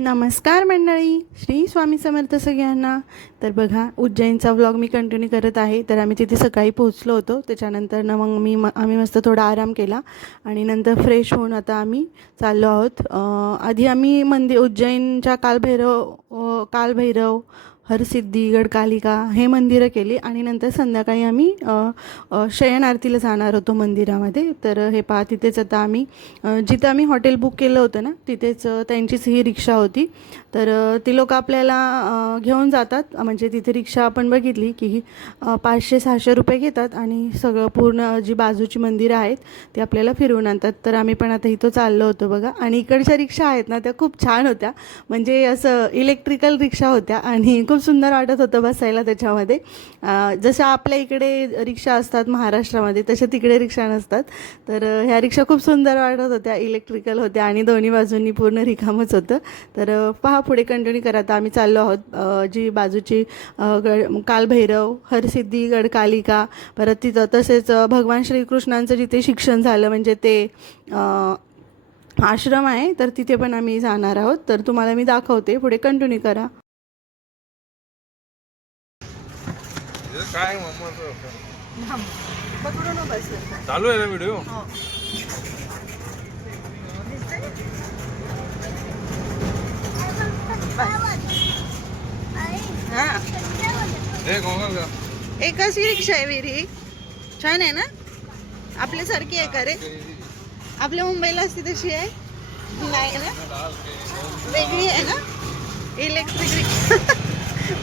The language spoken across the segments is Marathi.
नमस्कार मंडळी, श्री स्वामी समर्थ सगळ्यांना. तर बघा, उज्जैनचा व्लॉग मी कंटिन्यू करत आहे. तर आम्ही तिथे सकाळी पोहोचलो होतो. त्याच्यानंतर ना मग आम्ही मस्त थोडा आराम केला आणि नंतर फ्रेश होऊन आता आम्ही चाललो आहोत. आधी आम्ही उज्जैनच्या कालभैरव, हरसिद्धी, गडकालिका हे मंदिरं केली आणि नंतर संध्याकाळी आम्ही शयन आरतीला जाणार होतो मंदिरामध्ये. तर हे पहा, तिथेच आता आम्ही जिथं आम्ही हॉटेल बुक केलं होतं ना, तिथेच त्यांचीच ही रिक्षा होती. तर ती लोक आपल्याला घेऊन जातात. म्हणजे तिथे रिक्षा आपण बघितली की 500-600 रुपये घेतात आणि सगळं पूर्ण जी बाजूची मंदिरं आहेत ती आपल्याला फिरवून आणतात. तर आम्ही पण आता इथं चाललो होतो बघा. आणि इकडच्या रिक्षा आहेत ना, त्या खूप छान होत्या. म्हणजे असं इलेक्ट्रिकल रिक्षा होत्या आणि खूप सुंदर वाटत होतं बसायला त्याच्यामध्ये. जसं आपल्या इकडे रिक्षा असतात महाराष्ट्रामध्ये, तसे तिकडे रिक्षा नसतात. तर ह्या रिक्षा खूप सुंदर वाटत होत्या, इलेक्ट्रिकल होत्या आणि दोन्ही बाजूंनी पूर्ण रिकामच होतं. तर पहा, पुढे कंटिन्यू करा. आता आम्ही चाललो आहोत जी बाजूची कालभैरव, हरसिद्धी, गडकालिका, परत तिथं तसेच भगवान श्रीकृष्णांचं जिथे शिक्षण झालं म्हणजे ते आश्रम आहे, तर तिथे पण आम्ही जाणार आहोत. तर तुम्हाला मी दाखवते, पुढे कंटिन्यू करा. काय चालू आहे ना व्हिडिओ. एकच ही रिक्षा आहे विहिरी. छान आहे ना, आपल्यासारखी आहे का रे? आपल्या मुंबईला असते तशी आहे? नाही ना, वेगळी आहे ना, इलेक्ट्रिक रिक्षा.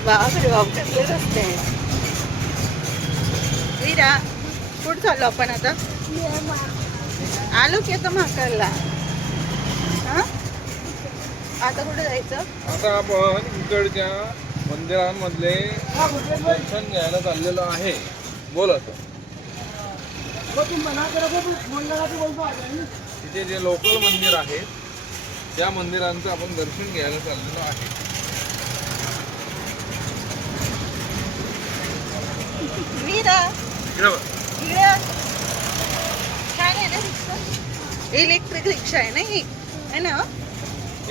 बापरे बाप, कसले रस्ते आहे. विरा, कुठं चाललो आपण आता? आलो की आता महाकालला. हां, आता कुठे जायचं? आता आपण इकडच्या मंदिरांमधले दर्शन घ्यायला चाललेलो आहे. बोल असं. तिथे जे लोकल मंदिर आहे त्या मंदिरांचं आपण दर्शन घ्यायला चाललेलो आहे. मीरा, छान आहे ना रिक्षा. इलेक्ट्रिक रिक्षा आहे ना ही, है ना?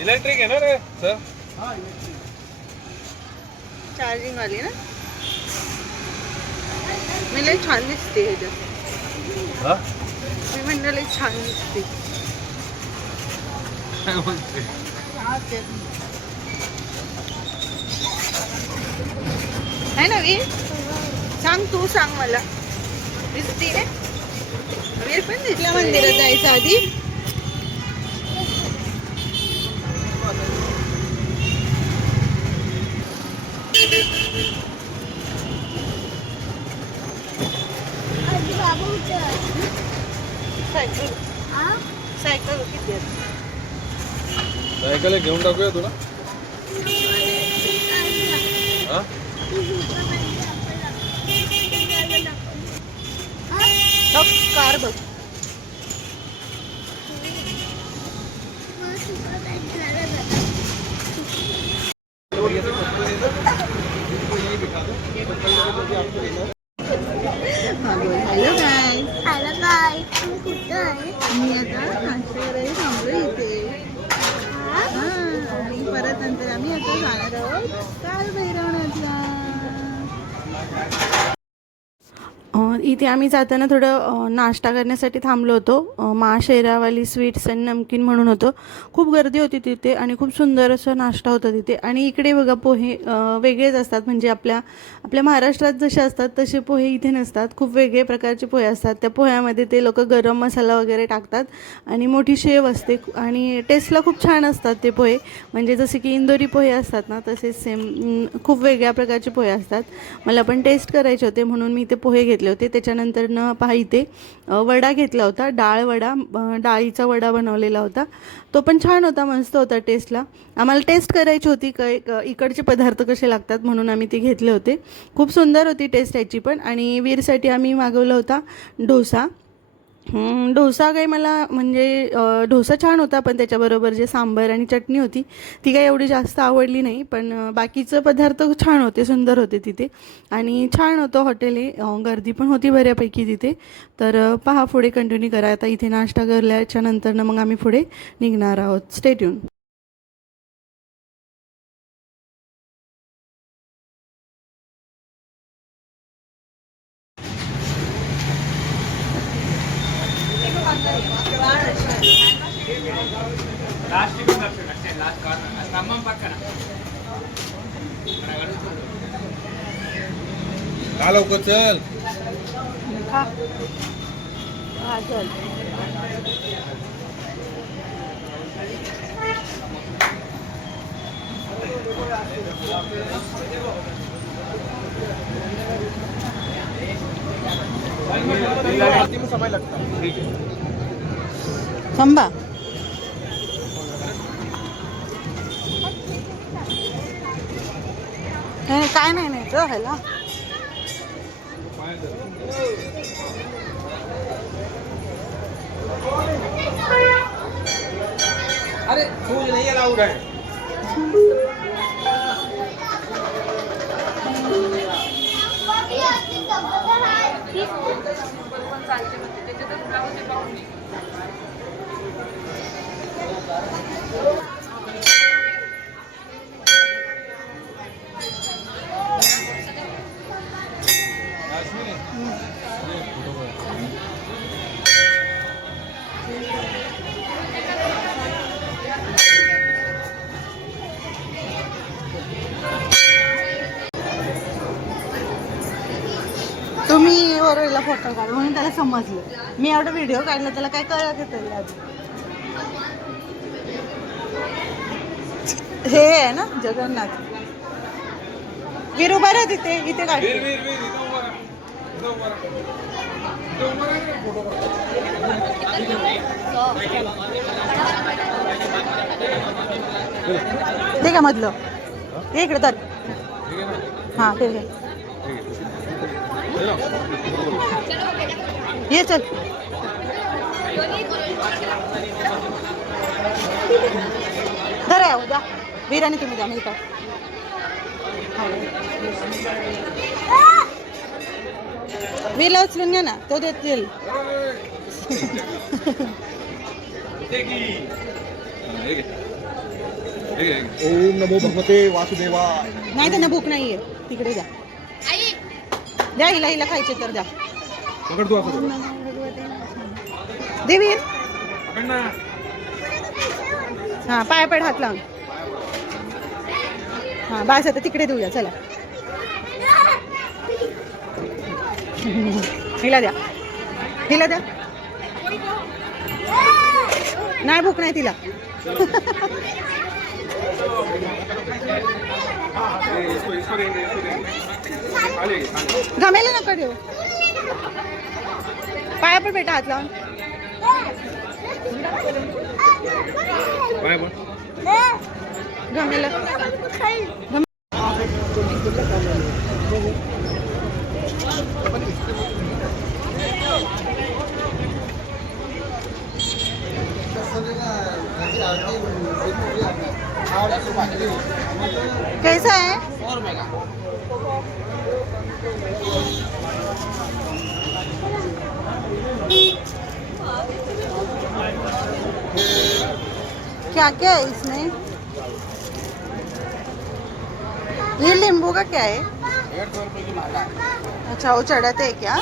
इलेक्ट्रिक आहे ना रे सर? चार्जिंग वाली ना. मी लई छान दिसते ह्याच्यात. मी म्हणलं लई छान दिसते. काय बोलते? आहे ना वीर? सांग, तू सांग मला. दिसते रे वीर? पण दिसल्या मंदिरात जायचं आधी. सायकल सायकल किती आहे? सायकल घेऊन टाकूया तुला. कार बघ. हॅलो काय, मी आता नाश्ता करायला थांबलो इथे. आणि परत नंतर आम्ही आता जाणार आहोत कालभैरवनाथला. इथे आम्ही जाताना थोडं नाश्ता करण्यासाठी थांबलो होतो. मा शेरावाली स्वीट्स अँड नमकीन म्हणून होतं. खूप गर्दी होती तिथे आणि खूप सुंदर असं नाश्ता होता तिथे. आणि इकडे बघा, पोहे वेगळेच असतात. म्हणजे आपल्या महाराष्ट्रात जसे असतात तसे पोहे इथे नसतात. खूप वेगळे प्रकारचे पोहे असतात. त्या पोह्यामध्ये ते लोक गरम मसाला वगैरे टाकतात आणि मोठी शेव असते आणि टेस्टला खूप छान असतात ते पोहे. म्हणजे जसे की इंदोरी पोहे असतात ना, तसेच सेम खूप वेगळ्या प्रकारचे पोहे असतात. मला पण टेस्ट करायचे होते म्हणून मी ते पोहे घेतले होते. त्याच्यानंतर न पहा, इथे वडा घेतला होता, डाळ वडा, डाळीचा वडा बनवलेला होता. तो पण छान होता, मस्त होता टेस्टला. आम्हाला टेस्ट करायची होती इकडचे पदार्थ कसे लागतात म्हणून आम्ही ते घेतले होते. खूप सुंदर होती टेस्ट याची पण. आणि वीरसाठी आम्ही मागवला होता डोसा. डोसा काही मला म्हणजे डोसा छान होता, पण त्याच्याबरोबर जे सांबार आणि चटणी होती ती काही एवढी जास्त आवडली नाही. पण बाकीचं पदार्थ छान होते, सुंदर होते तिथे. आणि छान होतं हॉटेल हे. गर्दी पण होती बऱ्यापैकी तिथे. तर पहा, पुढे कंटिन्यू करा. आता इथे नाश्ता करल्याच्या नंतर मग आम्ही पुढे निघणार आहोत. Stay tune. का लवकर चल. चल. समय लगता है. ठीक है. थांबा. काय नाही नाही तो ह्याला. अरे फूल नहीं अलाउड है. तुम्ही वरला फोटो काढ म्हणून त्याला समजलं. मी एवढा व्हिडिओ काढला त्याला काय कळत त्याला. हे आहे ना जगन्नाथ. वीर उभा राहा तिथे. इथे काढ. वीर वीर वीर इथं उभा राहा. इथं उभा राहा. इथं उभा राहा रे, फोटो काढ. ठीक आहे मधलं. हे इकडे तर. ठीक आहे ना. हां ठीक आहे. चलो. ये चल. धरा आहे उद्या. वीराने तुम्ही द्या मी इथं. वीरला उचलून घ्या ना तो देतील. ओम नमो भगवते वासुदेवाय. नाही त्यांना भूक नाहीये. तिकडे द्या. द्या हिला हिला खायचे तर द्या. पकड तू असं. दे वीर. पकड ना. हां पाय पड हात लावून. हां बस आता तिकडे देऊया चला. हिला द्या. हिला द्या. नाही भूक नाही तिला. इसको देंगे. गमेला नका देऊ. पाया पण बेटा हात लावून. काय बोल. गमेला. कैसा है? क्या क्या है इसमें? ये नींबू का क्या है? 150 रुपये की माला है. अच्छा वो चढ़ाते है क्या?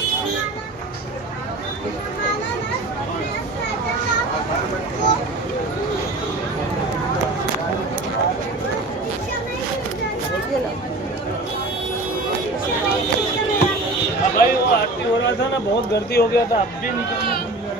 भाई वो आरती हो रहा था ना, बहुत गर्दी हो गया था. अब भी निकलने को मिला.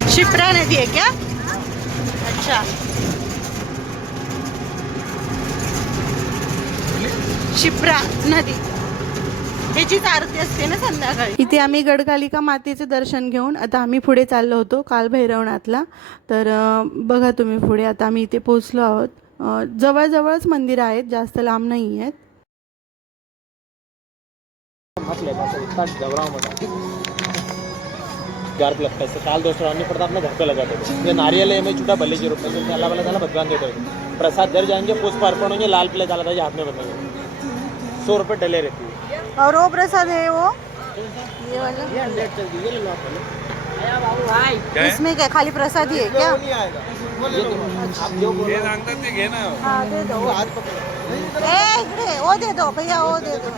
शिप्रा नदी है क्या? अच्छा शिप्रा नदी ह्याचीच आरती असते ना संध्याकाळी. इथे आम्ही गडकालिका मातेचे दर्शन घेऊन आता आम्ही पुढे चाललो होतो कालभैरवनाथला. तर बघा तुम्ही पुढे आता आम्ही इथे पोहोचलो आहोत. जवळजवळच मंदिरं आहेत, जास्त लांब नाही आहेत. गार्क लगता है इससे काल दोष नहीं पड़ता, अपने घर पे लगाते थे। ये नारियल है, मैं छूटा भले के रूप में से अल्लाह वाला ताला भगवान देते थे। प्रसाद दर जाएंगे, पुष्प अर्पण होंगे, लाल पीले डाला था हाथ में बदलेंगे, 100 रुपये डले रहती है। और वो प्रसाद है वो ये वाला, ये 100 चल दी, ये ले लो आप पहले। काय इसमें क्या खाली प्रसाद ही है क्या? नहीं आएगा, ये दो आप जो बोलो। हे सांगतात ते घे ना. हाँ दे दो. हाथ पकड़ो, ए इकडे वो दे दो भैया, वो दे दो.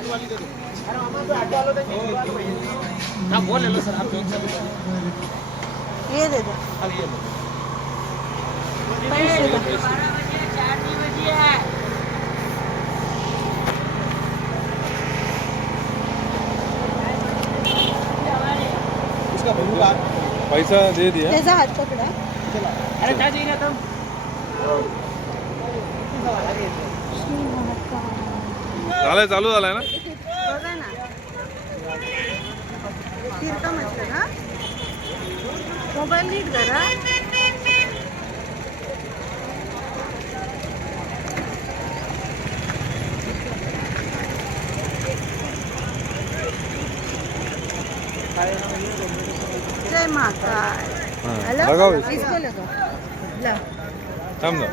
हाँ वो ले लो सर, आप जो सा ये दे दो. अब ये लो। पैसे दो. इसका भूख आप पैसा दे दिया. त्याचा हात पकडा. अरे क्या चाहिए तुम? झालंय, चालू झालाय ना. बघा ना, तीर्थ म्हटलं ना. मोबाईल नीट करा. जय महाकाल. हॅलो, लगाव. इसको लगाओ. ला थांब ना.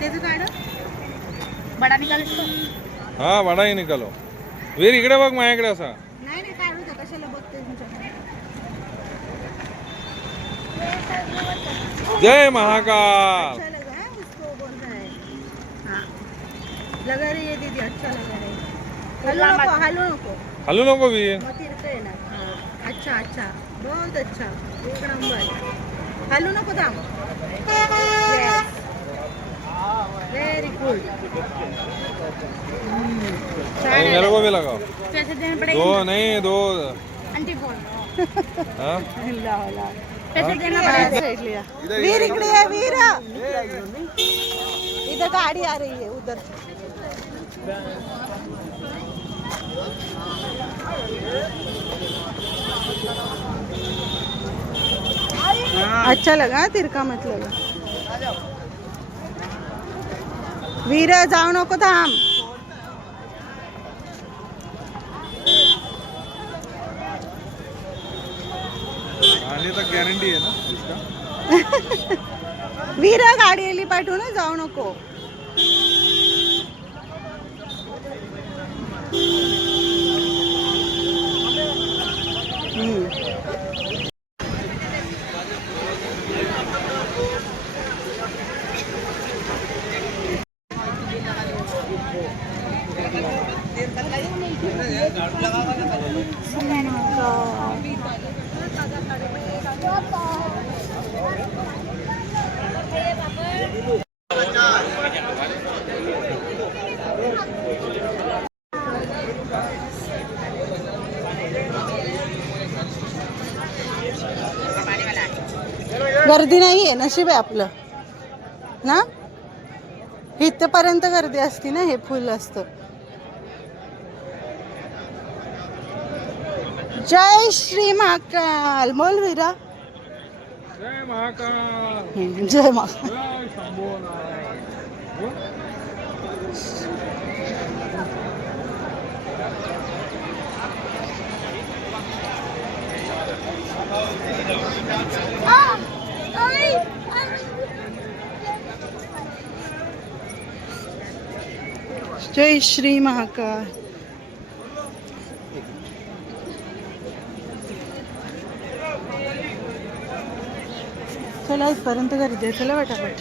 त्याचं काढ. बडा निकाल इसको. हा वडाही निकालो. वीर इकडे बघ माझ्याकडे असा. नाही नाही, काढू दे, कशाला बघते तुमच्याकडे. जय महाकाल. अच्छा लगा है उसको, बोल रहा है. हाँ लगा रही है दीदी, अच्छा लगा रही है. हलू नको, हलू नको, हलू नको वीर. मग तीर्थ येणार. हाँ अच्छा अच्छा, बहुत अच्छा, एक नंबर. हलू नको, थांब. Very good. आणि मेरे को भी लगाओ. पैसे देने दो पड़ेंगे. नहीं, दो. आंटी बोल. हाँ? पैसे देना पड़ेगा. वीर इकडे आहे, वीर. इधर गाड़ी आ रही है उधर. अच्छा लगा, तिरका मत लगा. वीर जाऊ नको, थांब. आने तक गॅरंटी आहे ना इसका. वीर गाडी आली पाठवून, जाऊ नको. गर्दी नाही आहे, नशीब आहे आपलं ना. इथपर्यंत गर्दी असती ना, हे फुल असतं. जय श्री महाकाल. बोल वीरा. जय महाकाल. जय महाकाल. जय शंभो नारायण. जय श्री महाकाल. चला इथपर्यंत गर्दी आहे, चला पटापट.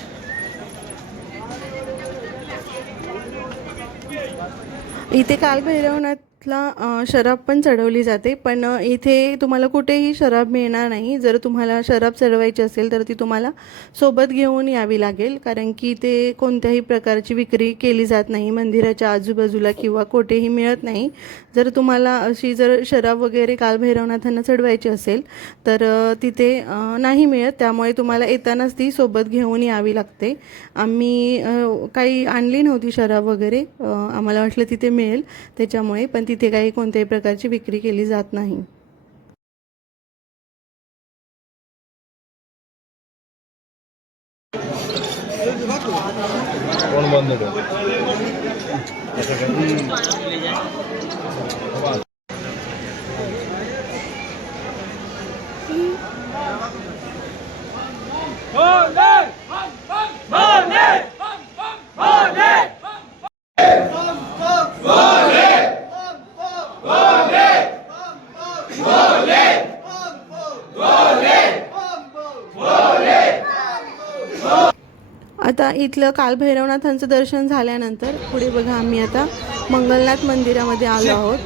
इथे कालभैरवनाथला शराब पण चढवली जाते, पण इथे तुम्हाला कुठेही शराब मिळणार नाही. जर तुम्हाला शराब चढवायची असेल तर ती तुम्हाला सोबत घेऊन यावी लागेल, कारण की इथे कोणत्याही प्रकारची विक्री केली जात नाही. मंदिराच्या आजूबाजूला किंवा कुठेही मिळत नाही. जर तुम्हाला अशी जर शराब वगैरे कालभैरवनाथांना चढवायची असेल तर तिथे नाही मिळत. त्यामुळे तुम्हाला येतानाच ती सोबत घेऊन यावी लागते. आम्ही काही आणली नव्हती शराब वगैरे, आम्हाला वाटलं तिथे मिळेल त्याच्यामुळे, पण तिथे काही कोणत्याही प्रकारची विक्री केली जात नाही. कोण बंद होतं असं काय आता इथलं कालभैरवनाथांचं दर्शन झाल्यानंतर पुढे बघा आम्ही आता मंगलनाथ मंदिरामध्ये आलो आहोत.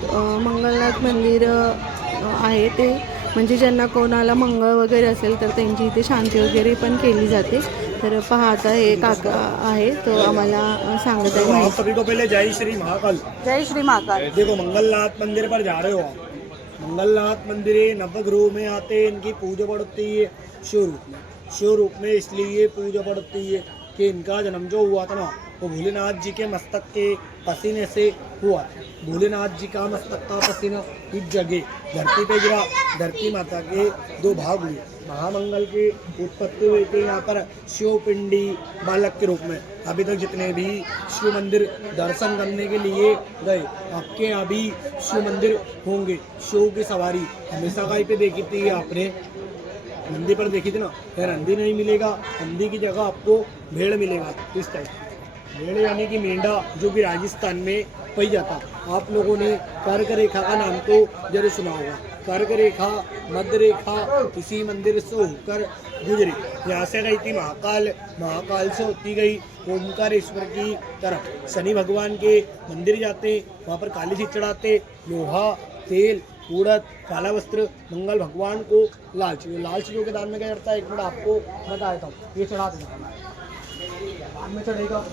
मंगलनाथ मंदिर आहे ते म्हणजे ज्यांना कोणाला मंगळ वगैरे असेल तर त्यांची इथे शांती वगैरे पण केली जाते. तर पहा आता हे काका आहे तो आम्हाला सांगत आहे आप सभी को पहले जय श्री महाकाल। जय श्री महाकाल. देखो मंगलनाथ मंदिर पर जा रहे हो आप। मंगलनाथ मंदिर नवग्रह में आते हैं, इनकी पूजा पड़ती है शिव रूप में। शिव रूप में इसलिए पूजा पड़ती है कि इनका जन्म जो हुआ था ना वो भोलेनाथ जी के मस्तक के पसीने से हुआ। भोलेनाथ जी का मस्तक का पसीना इस जगह धरती पे गिरा। धरती माता के दो भाग हुए। महामंगल की उत्पत्ति हुई थी यहाँ पर शिव पिंडी बालक के रूप में। अभी तक जितने भी शिव मंदिर दर्शन करने के लिए गए आपके यहाँ भी शिव मंदिर होंगे। शिव की सवारी हमेशा कहीं पे देखी थी आपने, नंदी पर देखी थी ना, फिर नंदी नहीं मिलेगा, नंदी की जगह आपको भेड़ मिलेगा। इस टाइप भेड़ यानी कि मेंढा जो कि राजस्थान में पाई जाता। आप लोगों ने कर्क रेखा का नाम तो जरूर सुना होगा। कर्क रेखा मध्य रेखा इसी मंदिर से होकर गुजरी। यहाँ से गई थी महाकाल, महाकाल से होती गई ओमकारेश्वर की तरफ। शनि भगवान के मंदिर जाते, वहाँ पर काली चीज चढ़ाते, लोहा तेल उड़द काला वस्त्र मंगल भगवान को लाल चीजों के दान में क्या करता है, एक मिनट आपको बता देता हूँ। ये चढ़ा देना दान में चढ़ेगा।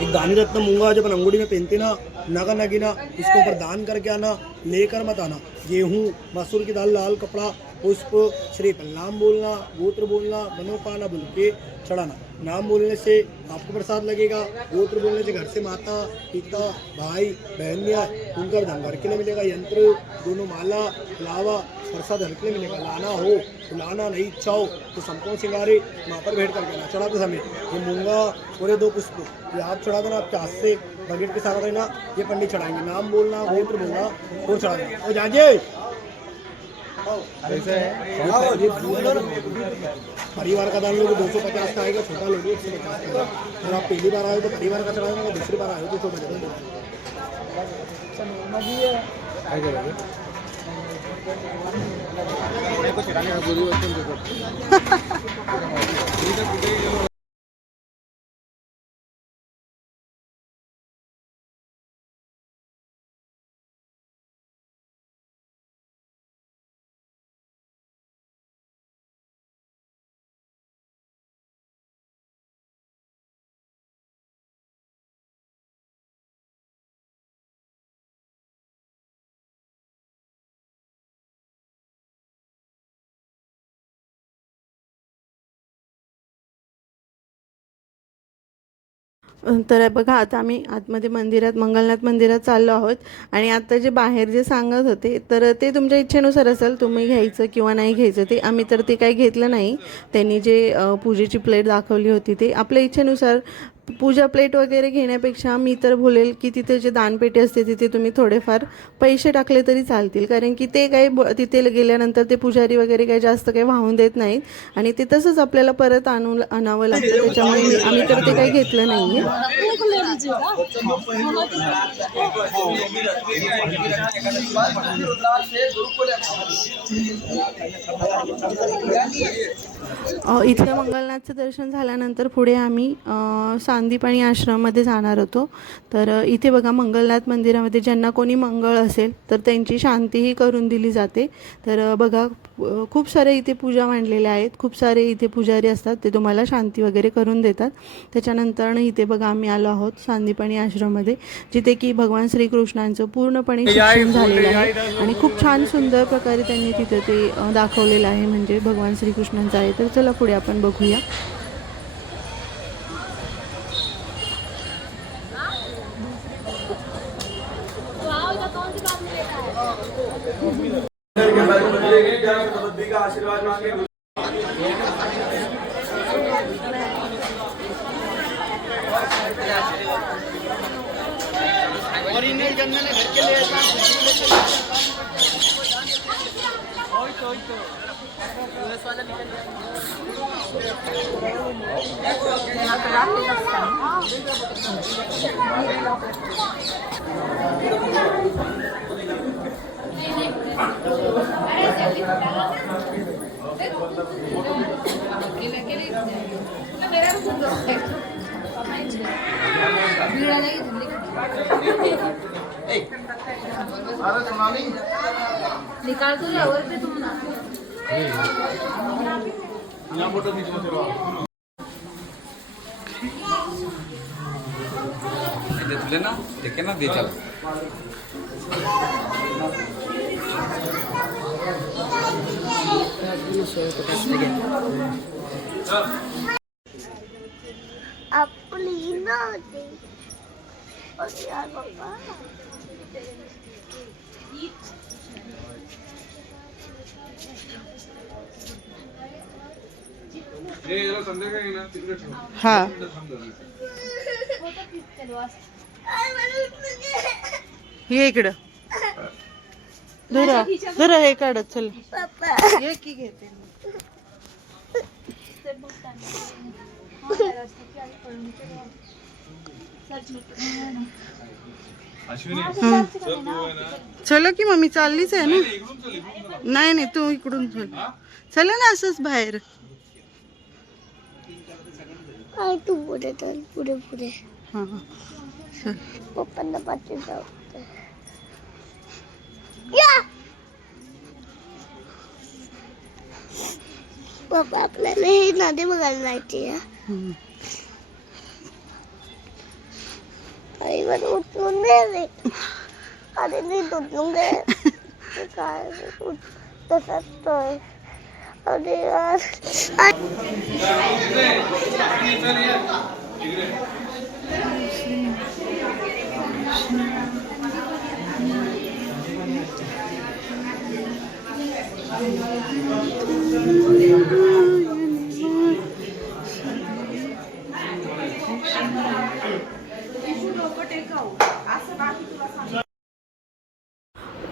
एक दानी रत्न मूंगा जब अंगूठी में पहनते ना, नगा नगीना इसके ऊपर दान करके आना, लेकर मत आना। गेहूँ मसूर की दाल लाल कपड़ा पुष्प श्री नाम बोलना, गोत्र बोलना, मनोकामना बोल के चढ़ाना। नाम बोलने से आपको प्रसाद लगेगा, गोत्र बोलने से घर से माता पिता भाई बहन या उनका धन घर के लिए मिलेगा। यंत्र दोनों माला लावा प्रसाद घर के लिए मिलेगा। लाना हो तो लाना, नहीं इच्छा हो तो संपूर्ण सिंगारे वहाँ पर भेंट करके आना। चढ़ाते समय ये मूंगा और ये दो पुष्प ये आप चढ़ा देना। आप चास से बकेट के साथ रहना, ये पंडित चढ़ाएंगे। नाम बोलना गोत्र बोलना वो चढ़ा देना। और जाइए परिवार का दान लोगे 250 का आएगा, छोटा लोगे 150 का। अगर आप पहली बार आए तो परिवार का चढ़ाएंगे, दूसरी बार आए तो छोटा चढ़ाएंगे। तर बघा आता आम्ही आतमध्ये मंदिरात मंगलनाथ मंदिरात चाललो आहोत आणि आता जे बाहेर जे सांगत होते तर ते तुमच्या इच्छेनुसार असेल, तुम्ही घ्यायचं किंवा नाही घ्यायचं ते. आम्ही तर ते काही घेतलं नाही. त्यांनी जे पूजेची प्लेट दाखवली होती ते आपल्या इच्छेनुसार. पूजा प्लेट वगैरे घेण्यापेक्षा मी तर बोलेल की तिथे जे दानपेटी असते तिथे तुम्ही थोडेफार पैसे टाकले तरी चालतील, कारण की ते काही तिथे गेल्यानंतर ते पुजारी वगैरे काही जास्त काही वाहून देत नाहीत आणि ते तसंच आपल्याला परत आणावं लागतं. त्याच्यामुळे आम्ही तर ते काही घेतलं नाही आहे. इथलं मंगलनाथचं दर्शन झाल्यानंतर पुढे आम्ही सांदीपणी आश्रममध्ये जाणार होतो. तर इथे बघा मंगलनाथ मंदिरामध्ये ज्यांना कोणी मंगळ असेल तर त्यांची शांतीही करून दिली जाते. तर बघा खूप सारे इथे पूजा मांडलेल्या आहेत, खूप सारे इथे पुजारी असतात, ते तुम्हाला शांती वगैरे करून देतात. त्याच्यानंतर इथे बघा आम्ही आलो आहोत सांदीपणी आश्रममध्ये, जिथे की भगवान श्रीकृष्णांचं पूर्णपणे शिक्षण झालेलं आहे आणि खूप छान सुंदर प्रकारे त्यांनी तिथे ते दाखवलेलं आहे, म्हणजे भगवान श्रीकृष्णांचं आहे. तर चला पुढे आपण बघूया. आशीर्वाद मांगे ओरिजिनल जंगल है, घर के ले निकाल तो ले और पे तुम ना तुले ना देखे ना दे चल आपली नव्हती बाबा संध्याकाळी ना तिकडे ठेव हा ये इकडं धरा धरा हे काढत चल ये की घेते अश्विनी चलो की मम्मी चाललीच आहे ना नाही नाही तू इकडून चल चला ना असंच बाहेर काय तू पुढे चल पुढे पुढे हा चल पप्पांना पाठी जाऊ या पप्पा आपल्याला हे नदी बघायला जायची आहे आई वर उठून दे अरे मी उठून दे काय तसंच तर अरे यार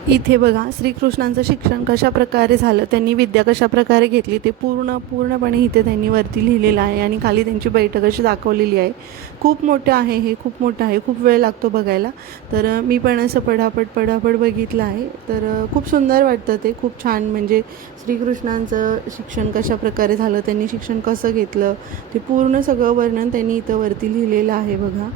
इथे बघा श्रीकृष्णांचं शिक्षण कशा प्रकारे झालं, त्यांनी विद्या कशा प्रकारे घेतली ते पूर्णपणे इथे त्यांनी वरती लिहिलेलं आहे आणि खाली त्यांची बैठक अशी दाखवलेली आहे. खूप मोठं आहे हे, खूप मोठं आहे, खूप वेळ लागतो बघायला. तर मी पण असं पडापड बघितलं आहे. तर खूप सुंदर वाटतं ते, खूप छान. म्हणजे श्रीकृष्णांचं शिक्षण कशा प्रकारे झालं, त्यांनी शिक्षण कसं घेतलं ते पूर्ण सगळं वर्णन त्यांनी इथं वरती लिहिलेलं आहे बघा.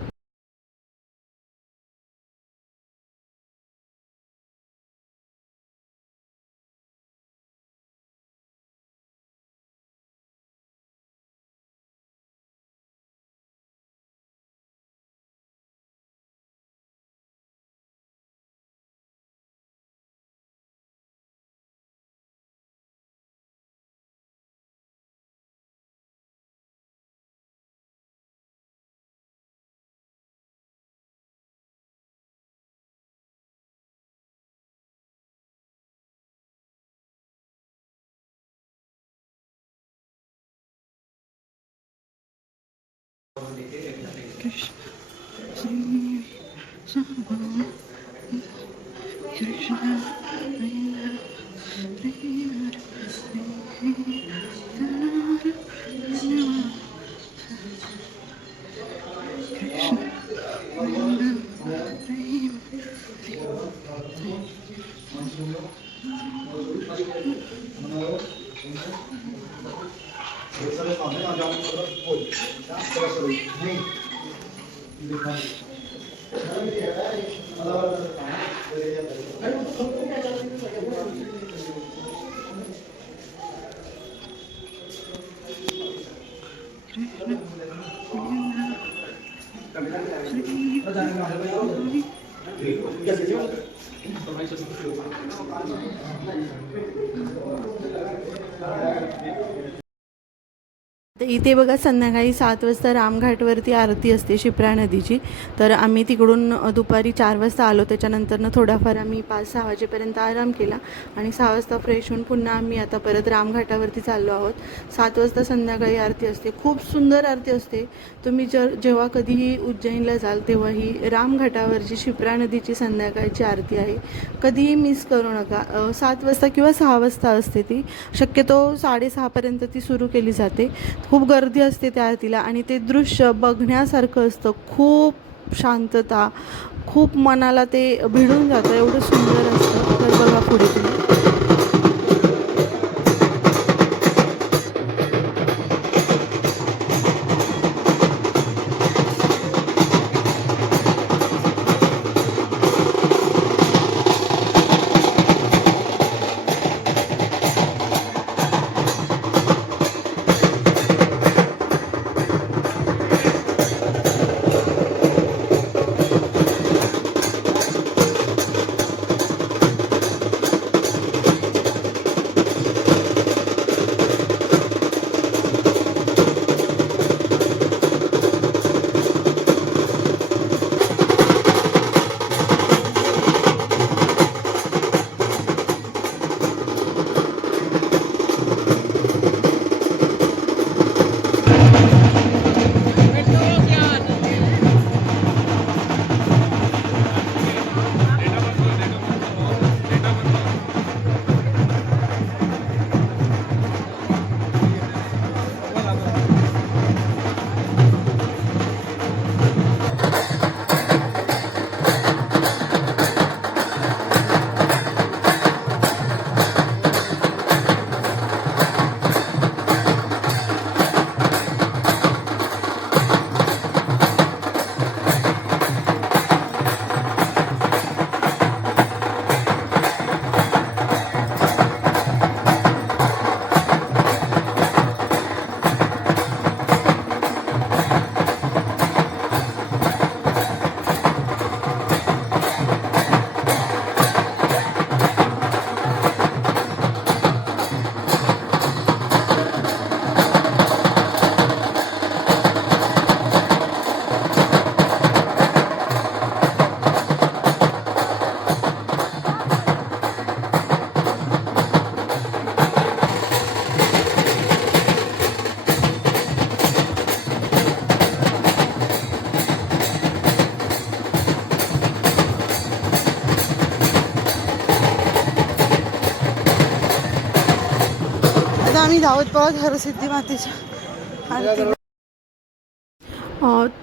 तर इथे बघा संध्याकाळी 7 वाजता रामघाटवरती आरती असते शिप्रा नदीची. तर आम्ही तिकडून दुपारी 4 वाजता आलो. त्याच्यानंतरनं थोडाफार आम्ही 5-6 वाजेपर्यंत आराम केला आणि 6 वाजता फ्रेश होऊन पुन्हा आम्ही आता परत रामघाटावरती चाललो आहोत. 7 वाजता संध्याकाळी आरती असते, खूप सुंदर आरती असते. तुम्ही जेव्हा कधीही उज्जैनला जाल तेव्हा ही रामघाटावरची शिप्रा नदीची संध्याकाळची आरती आहे, कधीही मिस करू नका. 7 वाजता किंवा 6 वाजता असते ती, शक्यतो 6:30पर्यंत ती सुरू केली जाते. खूप गर्दी असते त्या आरतीला आणि ते दृश्य बघण्यासारखं असतं. खूप शांतता, खूप मनाला ते भिडून जातं, एवढं सुंदर असतं. तर बघा पुढे तुम्ही. आम्ही धावत पळत हरसिद्धी मातेच्या आरती.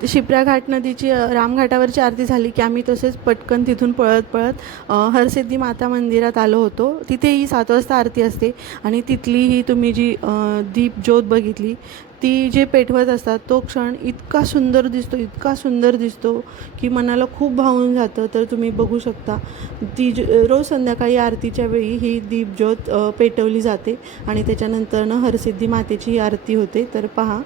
शिप्रा घाट नदीची रामघाटावरची आरती झाली की आम्ही तसेच पटकन तिथून पळत पळत हरसिद्धी माता मंदिरात आलो होतो. तिथेही 7 वाजता आरती असते आणि तिथली ही तुम्ही जी दीप ज्योत बघितली ती जे पेटवत असतात तो क्षण इतका सुंदर दिसतो, इतका सुंदर दिसतो की मनाला खूप भावून जातं. तर तुम्ही बघू शकता ती रोज संध्याकाळी आरतीच्या वेळी ही दीपज्योत पेटवली जाते आणि त्याच्यानंतरनं हरसिद्धी मातेची ही आरती होते. तर पहा.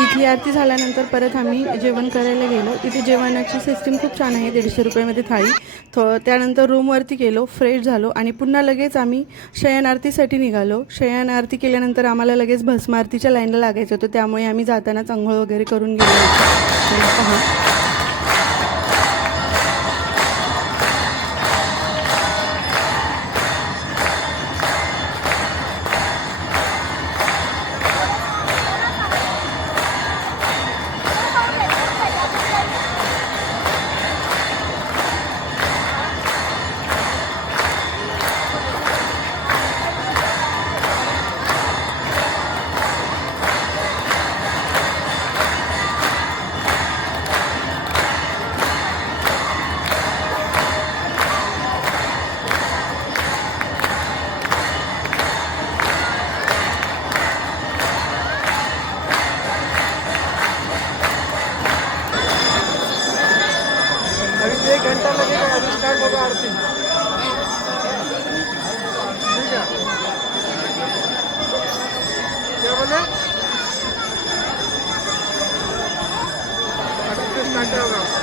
इथली आरती झाल्यानंतर परत आम्ही जेवण करायला गेलो. तिथे जेवणाची सिस्टीम खूप छान आहे, 150 रुपयामध्ये थाळी. त्यानंतर रूमवरती गेलो, फ्रेश झालो आणि पुन्हा लगेच आम्ही शयन आरतीसाठी निघालो. शयन आरती केल्यानंतर आम्हाला लगेच भस्म आरतीच्या लाईनला लागायचं होतं, त्यामुळे आम्ही जाताना आंघोळ वगैरे करून गेलो. पहा. एक घंटा लगेगा, अभी स्टार्ट होगा आरती। ठीक है, क्या बोले? अभी से स्टार्ट होगा।